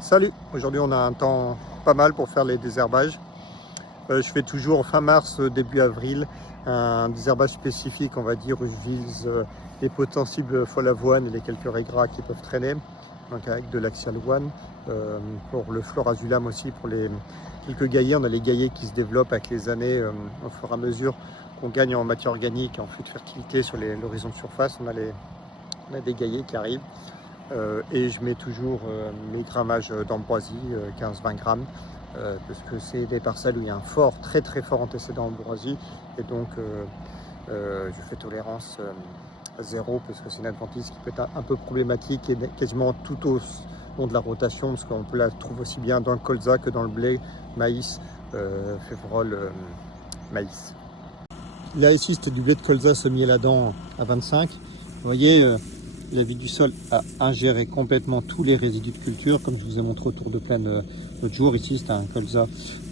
Salut, aujourd'hui on a un temps pas mal pour faire les désherbages. Je fais toujours fin mars, début avril, un désherbage spécifique, on va dire, où je vise les potentiels folle avoine et les quelques raies qui peuvent traîner, donc avec de l'axial one. Pour le florazulam aussi, pour les quelques gaillets, on a les gaillets qui se développent avec les années, au fur et à mesure qu'on gagne en matière organique et en flux de fertilité sur l'horizon de surface, on a des gaillets qui arrivent. Et je mets toujours mes grammages d'ambroisie, 15-20 grammes, parce que c'est des parcelles où il y a un très fort antécédent ambroisie, et donc je fais tolérance zéro, parce que c'est une adventice qui peut être un peu problématique et quasiment tout au long de la rotation, parce qu'on peut la trouver aussi bien dans le colza que dans le blé, maïs, févrole, maïs. Là ici c'était du blé de colza semé là-dedans à 25. Vous voyez, la vie du sol a ingéré complètement tous les résidus de culture, comme je vous ai montré autour de plaine l'autre jour. Ici c'était un colza,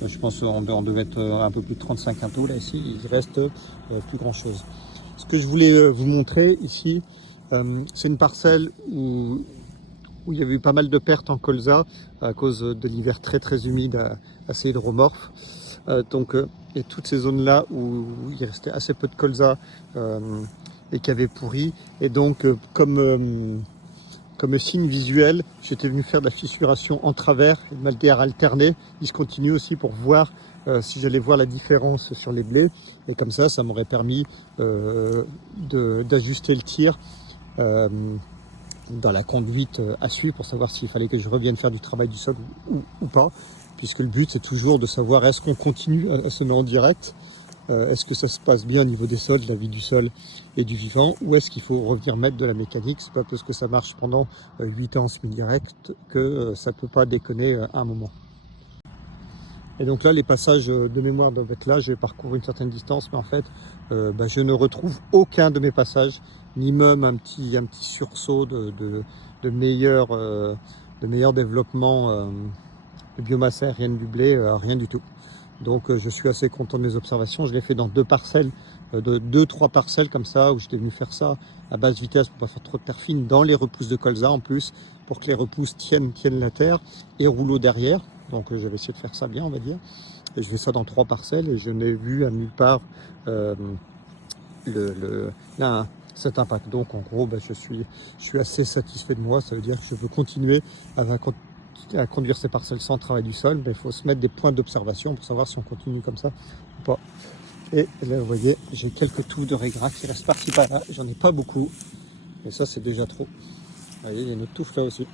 je pense on devait être un peu plus de 35 quintaux. Là ici il reste plus grand chose. Ce que je voulais vous montrer ici, c'est une parcelle où il y avait eu pas mal de pertes en colza à cause de l'hiver très humide, assez hydromorphe. Et toutes ces zones là où il restait assez peu de colza et qui avait pourri, et donc comme signe visuel, j'étais venu faire de la fissuration en travers et de maltéar alterné. Il se continue aussi pour voir si j'allais voir la différence sur les blés, et comme ça m'aurait permis d'ajuster le tir dans la conduite à suivre, pour savoir s'il fallait que je revienne faire du travail du sol ou pas, puisque le but c'est toujours de savoir est-ce qu'on continue à semer en direct, est-ce que ça se passe bien au niveau des sols, de la vie du sol et du vivant, ou est-ce qu'il faut revenir mettre de la mécanique. C'est pas parce que ça marche pendant 8 ans en semi-direct que ça peut pas déconner à un moment. Et donc là, les passages de mémoire doivent être là. J'ai parcouru une certaine distance, mais en fait, je ne retrouve aucun de mes passages, ni même un petit sursaut de meilleur développement de biomasse aérienne du blé, rien du tout. Donc je suis assez content de mes observations. Je l'ai fait dans 2 parcelles, 2-3 parcelles comme ça, où j'étais venu faire ça à basse vitesse pour pas faire trop de terre fine, dans les repousses de colza en plus, pour que les repousses tiennent la terre, et rouleau derrière. Donc j'avais essayé de faire ça bien, on va dire. Et je fais ça dans 3 parcelles, et je n'ai vu à nulle part cet impact. Donc en gros, je suis assez satisfait de moi. Ça veut dire que je veux continuer à conduire ces parcelles sans travail du sol. Mais il faut se mettre des points d'observation pour savoir si on continue comme ça ou pas. Et là, vous voyez, j'ai quelques touffes de raies qui restent par-ci par-là. J'en ai pas beaucoup, mais ça c'est déjà trop. Vous voyez, il y a une autre touffe là aussi.